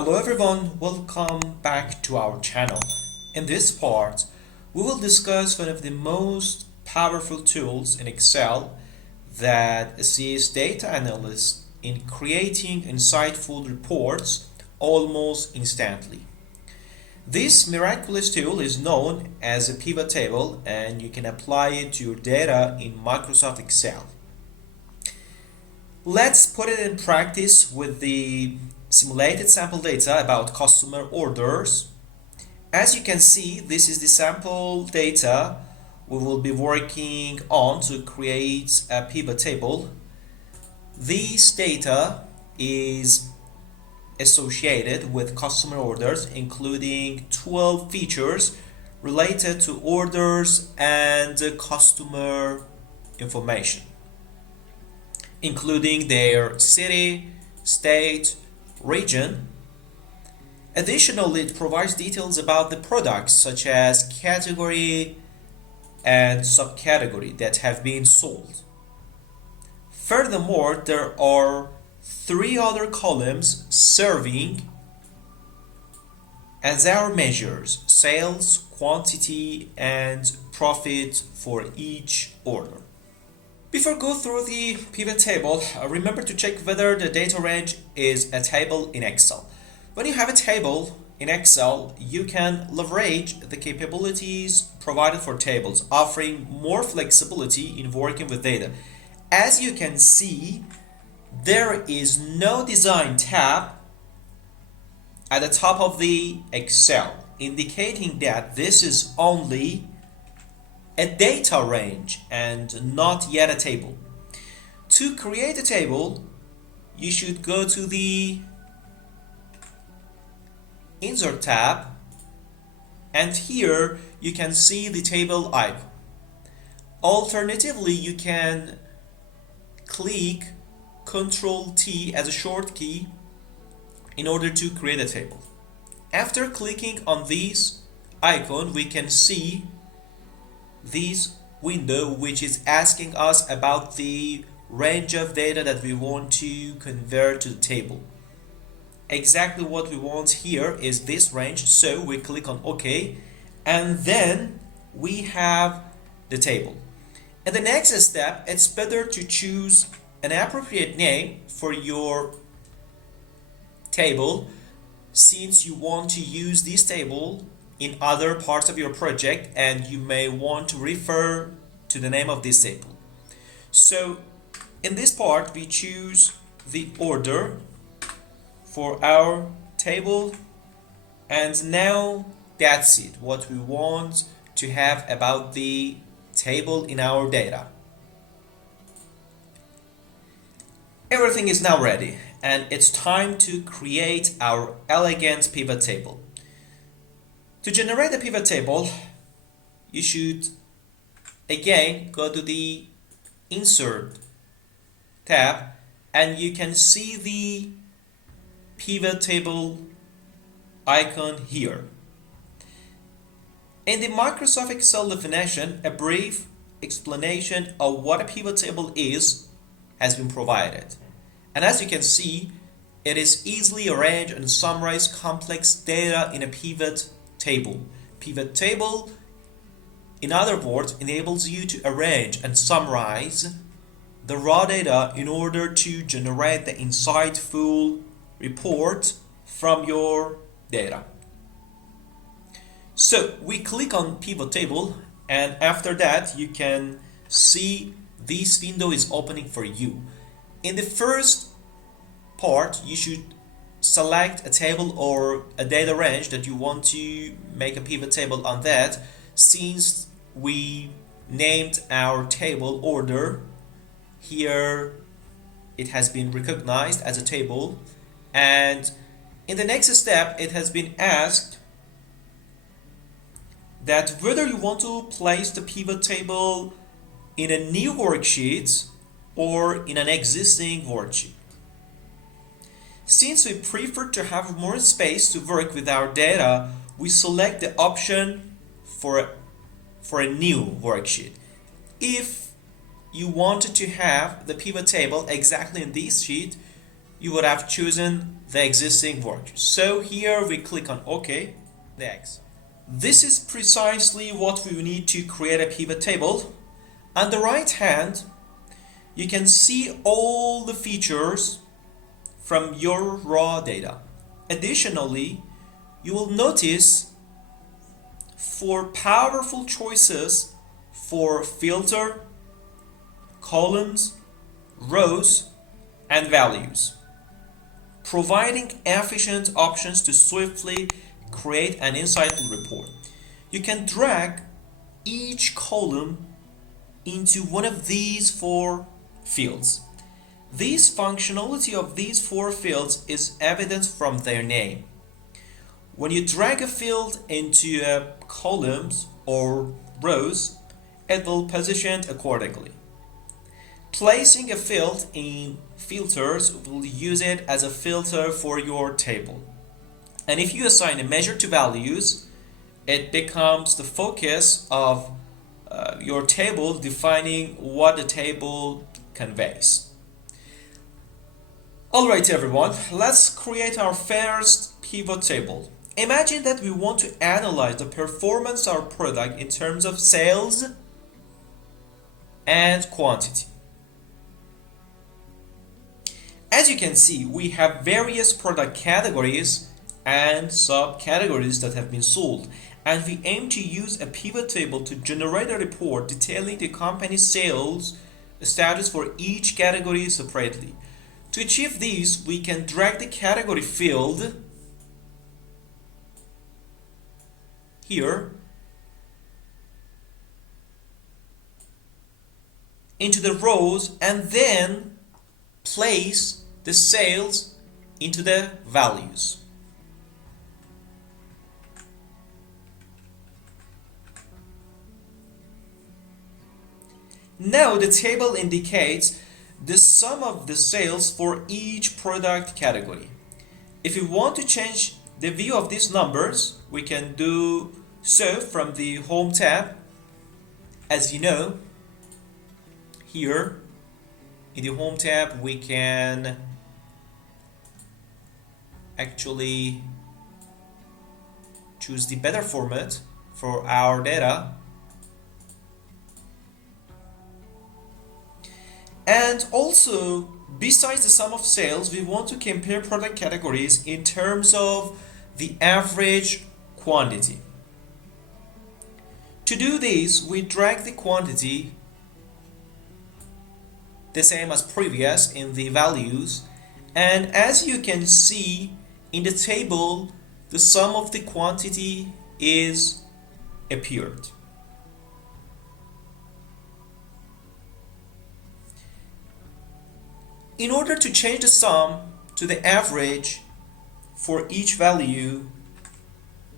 Hello everyone, welcome back to our channel. In this part, we will discuss one of the most powerful tools in Excel that assists data analysts in creating insightful reports almost instantly. This miraculous tool is known as a pivot table and you can apply it to your data in Microsoft Excel. Let's put it in practice with the simulated sample data about customer orders. As you can see, this is the sample data we will be working on to create a pivot table. This data is associated with customer orders, including 12 features related to orders and customer information, including their city, state, region. Additionally, it provides details about the products such as category and subcategory that have been sold. Furthermore, there are three other columns serving as our measures: sales, quantity, and profit for each order. Before go through the pivot table, remember to check whether the data range is a table in Excel. When you have a table in Excel, you can leverage the capabilities provided for tables, offering more flexibility in working with data. As you can see, there is no design tab at the top of the Excel, indicating that this is only a data range and not yet a table. To create a table, you should go to the Insert tab, and here you can see the table icon. Alternatively, you can click Ctrl T as a short key in order to create a table. After clicking on this icon, we can see this window which is asking us about the range of data that we want to convert to the table. Exactly what we want here is this range, so we click on OK, and then we have the table. In the next step, it's better to choose an appropriate name for your table, since you want to use this table in other parts of your project and you may want to refer to the name of this table. So in this part, we choose the order for our table, and now that's it, what we want to have about the table in our data. Everything is now ready and it's time to create our elegant pivot table. To generate a pivot table, you should again go to the Insert tab and you can see the pivot table icon here. In the Microsoft Excel definition, a brief explanation of what a pivot table is has been provided. And as you can see, it is easily arrange and summarize complex data in a pivot table. Pivot table, in other words, enables you to arrange and summarize the raw data in order to generate the insightful report from your data. So we click on pivot table, and after that you can see this window is opening for you. In the first part, you should select a table or a data range that you want to make a pivot table on that. Since we named our table order, here it has been recognized as a table, and in the next step it has been asked that whether you want to place the pivot table in a new worksheet or in an existing worksheet. Since we prefer to have more space to work with our data, we select the option for a new worksheet. If you wanted to have the pivot table exactly in this sheet, you would have chosen the existing work. So here we click on OK, next. This is precisely what we need to create a pivot table. On the right hand, you can see all the features from your raw data. Additionally, you will notice 4 powerful choices for filter, columns, rows, and values, providing efficient options to swiftly create an insightful report. You can drag each column into one of these 4 fields. This functionality of these 4 fields is evident from their name. When you drag a field into columns or rows, it will position accordingly. Placing a field in filters will use it as a filter for your table. And if you assign a measure to values, it becomes the focus of your table, defining what the table conveys. Alright everyone, let's create our first pivot table. Imagine that we want to analyze the performance of our product in terms of sales and quantity. As you can see, we have various product categories and subcategories that have been sold, and we aim to use a pivot table to generate a report detailing the company's sales status for each category separately. To achieve this, we can drag the category field here into the rows and then place the sales into the values. Now the table indicates the sum of the sales for each product category. If we want to change the view of these numbers, we can do so from the Home tab. As you know, here in the Home tab we can actually choose the better format for our data. And also, besides the sum of sales, we want to compare product categories in terms of the average quantity. To do this, we drag the quantity the same as previous in the values, and as you can see in the table, the sum of the quantity is appeared. In order to change the sum to the average for each value,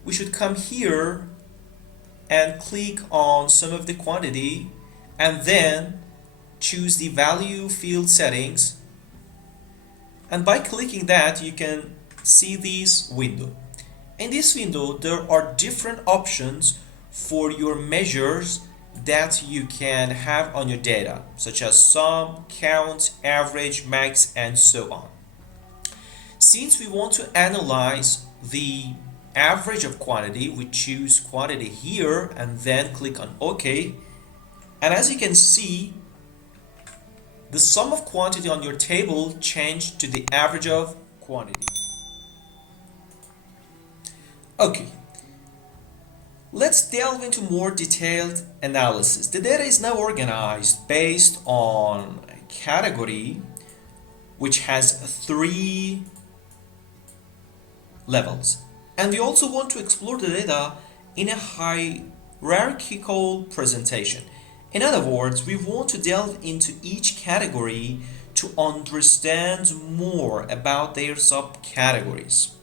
we should come here and click on sum of the quantity and then choose the value field settings. And by clicking that, you can see this window. In this window, there are different options for your measures that you can have on your data, such as sum, count, average, max, and so on. Since we want to analyze the average of quantity, we choose quantity here and then click on OK. And as you can see, the sum of quantity on your table changed to the average of quantity. Okay. Let's delve into more detailed analysis. The data is now organized based on a category which has 3 levels. And we also want to explore the data in a hierarchical presentation. In other words, we want to delve into each category to understand more about their subcategories,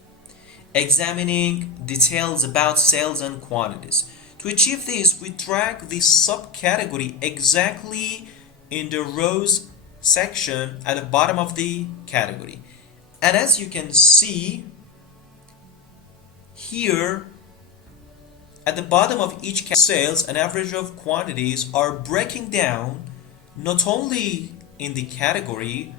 examining details about sales and quantities. To achieve this, we drag the subcategory exactly in the rows section at the bottom of the category. And as you can see here, at the bottom of each category, sales and average of quantities are breaking down not only in the category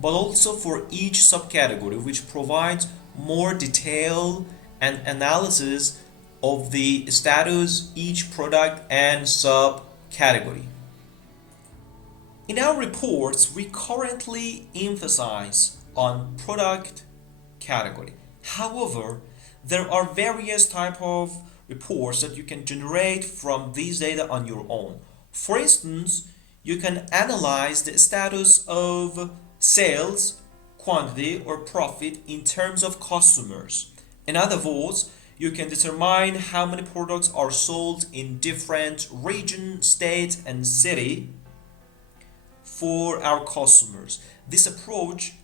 but also for each subcategory, which provides more detail and analysis of the status each product and subcategory. In our reports, we currently emphasize on product category. However, there are various type of reports that you can generate from these data on your own. For instance, you can analyze the status of sales, quantity, or profit in terms of customers. In other words, you can determine how many products are sold in different region, state, and city for our customers. This approach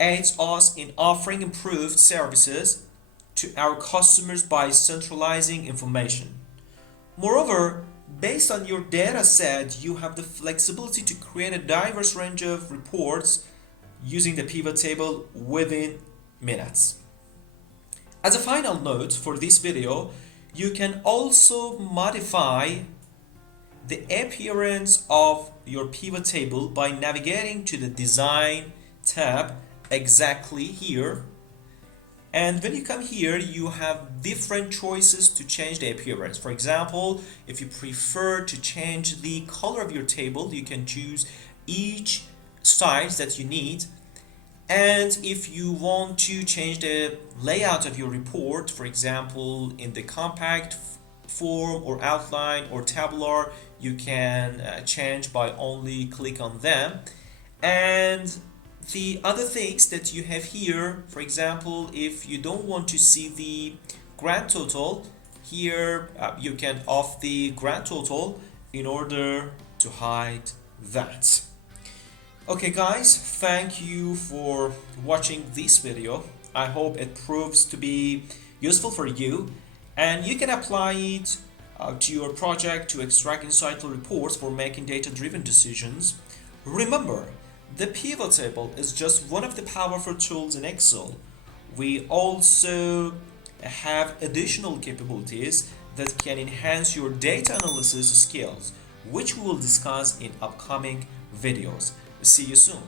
aids us in offering improved services to our customers by centralizing information. Moreover, based on your data set, you have the flexibility to create a diverse range of reports using the pivot table within minutes. As a final note for this video, you can also modify the appearance of your pivot table by navigating to the Design tab exactly here. And when you come here, you have different choices to change the appearance. For example, if you prefer to change the color of your table, you can choose each size that you need. And if you want to change the layout of your report, for example, in the compact form or outline or tabular, you can change by only click on them. And the other things that you have here, for example, if you don't want to see the grand total, here you can off the grand total in order to hide that. Okay guys, thank you for watching this video. I hope it proves to be useful for you and you can apply it to your project to extract insightful reports for making data-driven decisions. Remember, the pivot table is just one of the powerful tools in Excel. We also have additional capabilities that can enhance your data analysis skills, which we will discuss in upcoming videos. See you soon.